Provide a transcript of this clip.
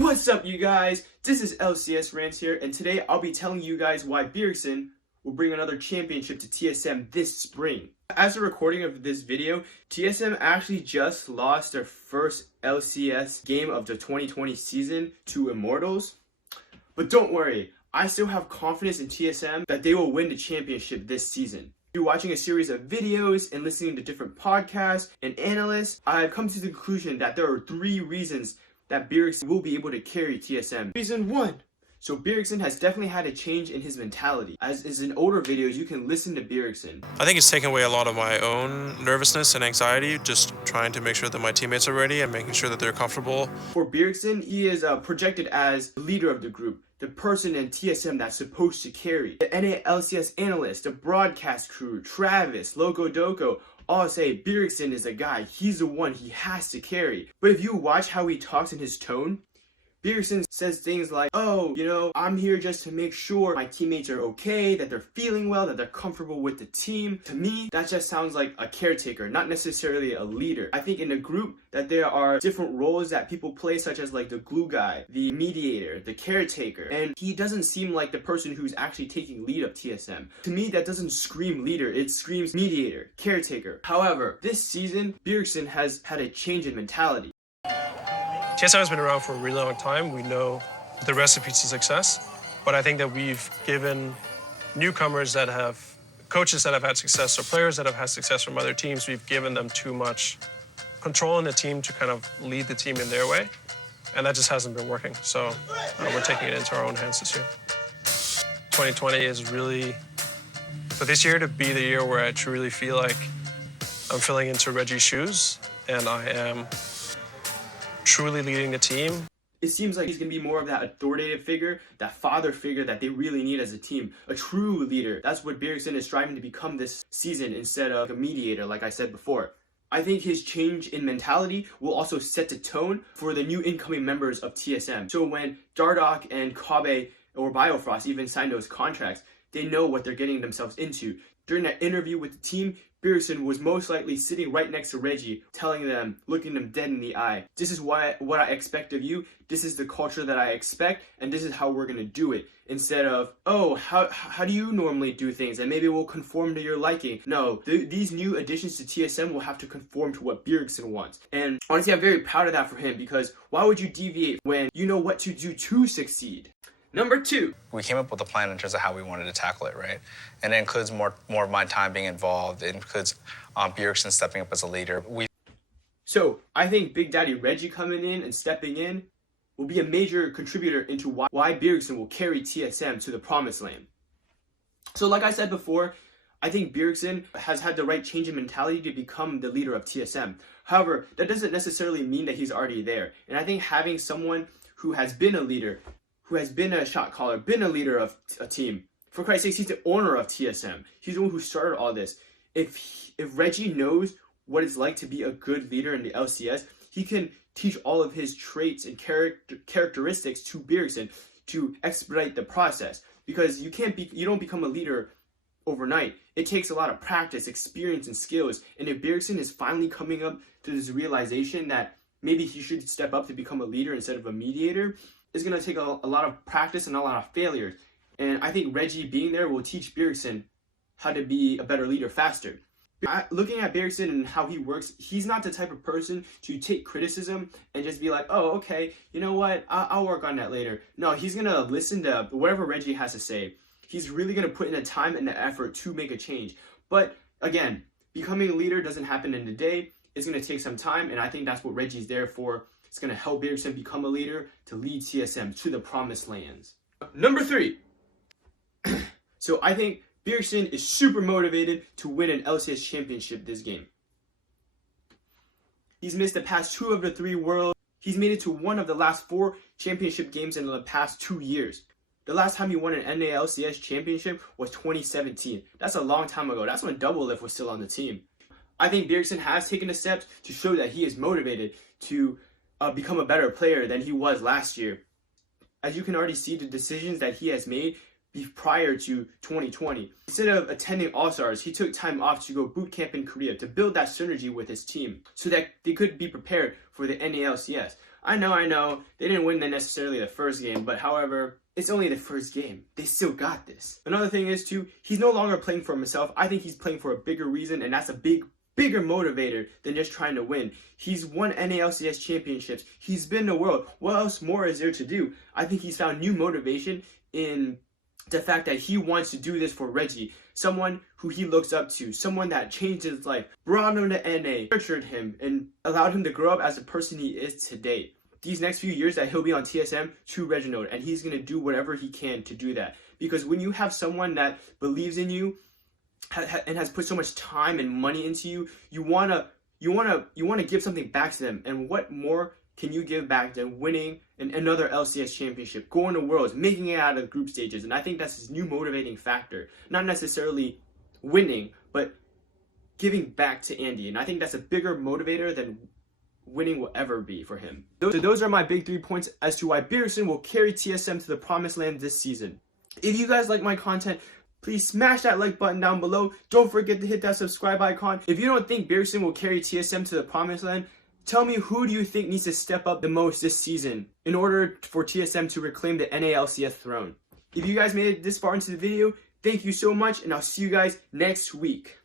What's up, you guys? This is LCS Rants here, and today I'll be telling you guys why Bjerson will bring another championship to TSM this spring. As a recording of this video, TSM actually just lost their first LCS game of the 2020 season to Immortals. But don't worry, I still have confidence in TSM that they will win the championship this season. Through watching a series of videos and listening to different podcasts and analysts, I've come to the conclusion that there are 3 reasons that Bjerson will be able to carry TSM. Reason 1. So Bjerson has definitely had a change in his mentality. As is in older videos, you can listen to Bjerson. I think it's taken away a lot of my own nervousness and anxiety, just trying to make sure that my teammates are ready and making sure that they're comfortable. For Bjerson, he is projected as the leader of the group, the person in TSM that's supposed to carry. The NA LCS analyst, the broadcast crew, Travis, Loco Doco, all say Bjerson is the guy, he's the one he has to carry. But if you watch how he talks in his tone, Bjerson says things like, oh, I'm here just to make sure my teammates are okay, that they're feeling well, that they're comfortable with the team. To me, that just sounds like a caretaker, not necessarily a leader. I think in a group that there are different roles that people play, such as like the glue guy, the mediator, the caretaker, and he doesn't seem like the person who's actually taking lead of TSM. To me, that doesn't scream leader, it screams mediator, caretaker. However, this season, Bjerson has had a change in mentality. TSM has been around for a really long time. We know the recipe to success, but I think that we've given newcomers that have, coaches that have had success or players that have had success from other teams, we've given them too much control in the team to kind of lead the team in their way, and that just hasn't been working. So we're taking it into our own hands this year. 2020 is really, for this year to be the year where I truly feel like I'm filling into Reggie's shoes and I am truly leading the team. It seems like he's going to be more of that authoritative figure, that father figure that they really need as a team. A true leader. That's what Bjerson is striving to become this season instead of a mediator, like I said before. I think his change in mentality will also set the tone for the new incoming members of TSM. So when Dardoch and Kabe or Biofrost even sign those contracts, they know what they're getting themselves into. During that interview with the team, Bjerson was most likely sitting right next to Reggie, telling them, looking them dead in the eye, this is what I expect of you, this is the culture that I expect, and this is how we're going to do it. Instead of, oh, how do you normally do things, and maybe we'll conform to your liking. No, these new additions to TSM will have to conform to what Bjerson wants. And honestly, I'm very proud of that for him, because why would you deviate when you know what to do to succeed? Number 2. We came up with a plan in terms of how we wanted to tackle it, right? And it includes more of my time being involved. It includes Bjerson stepping up as a leader. So I think Big Daddy Reggie coming in and stepping in will be a major contributor into why Bjerson will carry TSM to the promised land. So like I said before, I think Bjerson has had the right change in mentality to become the leader of TSM. However, that doesn't necessarily mean that he's already there. And I think having someone who has been a leader, who has been a shot caller, been a leader of a team. For Christ's sake, he's the owner of TSM. He's the one who started all this. If Reggie knows what it's like to be a good leader in the LCS, he can teach all of his traits and characteristics to Bjerson to expedite the process. Because you don't become a leader overnight. It takes a lot of practice, experience, and skills. And if Bjerson is finally coming up to this realization that maybe he should step up to become a leader instead of a mediator, it's going to take a lot of practice and a lot of failures. And I think Reggie being there will teach Bjerson how to be a better leader faster. Looking at Bjerson and how he works, he's not the type of person to take criticism and just be like, oh, okay, you know what, I'll work on that later. No, he's going to listen to whatever Reggie has to say. He's really going to put in the time and the effort to make a change. But again, becoming a leader doesn't happen in a day. It's going to take some time, and I think that's what Reggie's there for. It's going to help Bjerson become a leader to lead TSM to the promised lands. Number 3. So I think Bjerson is super motivated to win an LCS championship this game. He's missed the past 2 of the 3 Worlds. He's made it to 1 of the last 4 championship games in the past 2 years. The last time he won an NA LCS championship was 2017. That's a long time ago. That's when Doublelift was still on the team. I think Bjerson has taken the steps to show that he is motivated to become a better player than he was last year. As you can already see the decisions that he has made prior to 2020. Instead of attending All-Stars, he took time off to go boot camp in Korea to build that synergy with his team so that they could be prepared for the NALCS. I know, they didn't win necessarily the first game, but however, it's only the first game. They still got this. Another thing is too, he's no longer playing for himself. I think he's playing for a bigger reason, and that's a bigger motivator than just trying to win. He's won NALCS championships. He's been in the world. What else more is there to do? I think he's found new motivation in the fact that he wants to do this for Reggie, someone who he looks up to, someone that changed his life, brought him to NA, nurtured him, and allowed him to grow up as the person he is today. These next few years that he'll be on TSM to Reginald, and he's going to do whatever he can to do that. Because when you have someone that believes in you and has put so much time and money into you, you wanna give something back to them. And what more can you give back than winning another LCS championship, going to Worlds, making it out of the group stages? And I think that's his new motivating factor. Not necessarily winning, but giving back to Andy. And I think that's a bigger motivator than winning will ever be for him. So those are my big 3 points as to why Bjerson will carry TSM to the promised land this season. If you guys like my content, please smash that like button down below. Don't forget to hit that subscribe icon. If you don't think Bjerson will carry TSM to the promised land, tell me, who do you think needs to step up the most this season in order for TSM to reclaim the NALCS throne? If you guys made it this far into the video, thank you so much, and I'll see you guys next week.